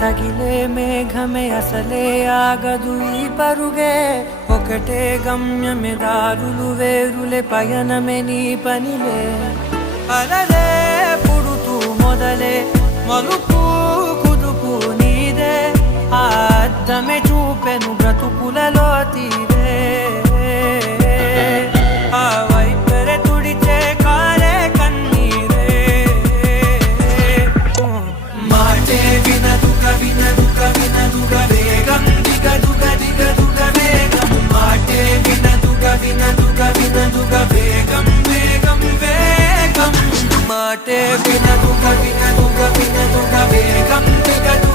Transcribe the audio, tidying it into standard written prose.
తగిలే మేఘమే అసలే ఆగదు ఈ పరుగే ఒకటే గమ్యమే దారులు వేరులే పయనమే నీ పనిలే అలలే పుడుతూ మొదలే మలుపు కుదుపు నీదే ఆ అద్దమే చూపెను బ్రతుకులలో తీరే ఆ వైపరే తుడిచే కారే కన్నీరే మాటే వినదుగ వినదుగ వినదుగ వేగం దిగదుగ దిగదుగ వేగం మాటే వినదుగ వినదుగ వినదుగ వేగం వేగం వేగం మాటే వినదుగ వినదుగ వినదుగ వేగం దిగదుగ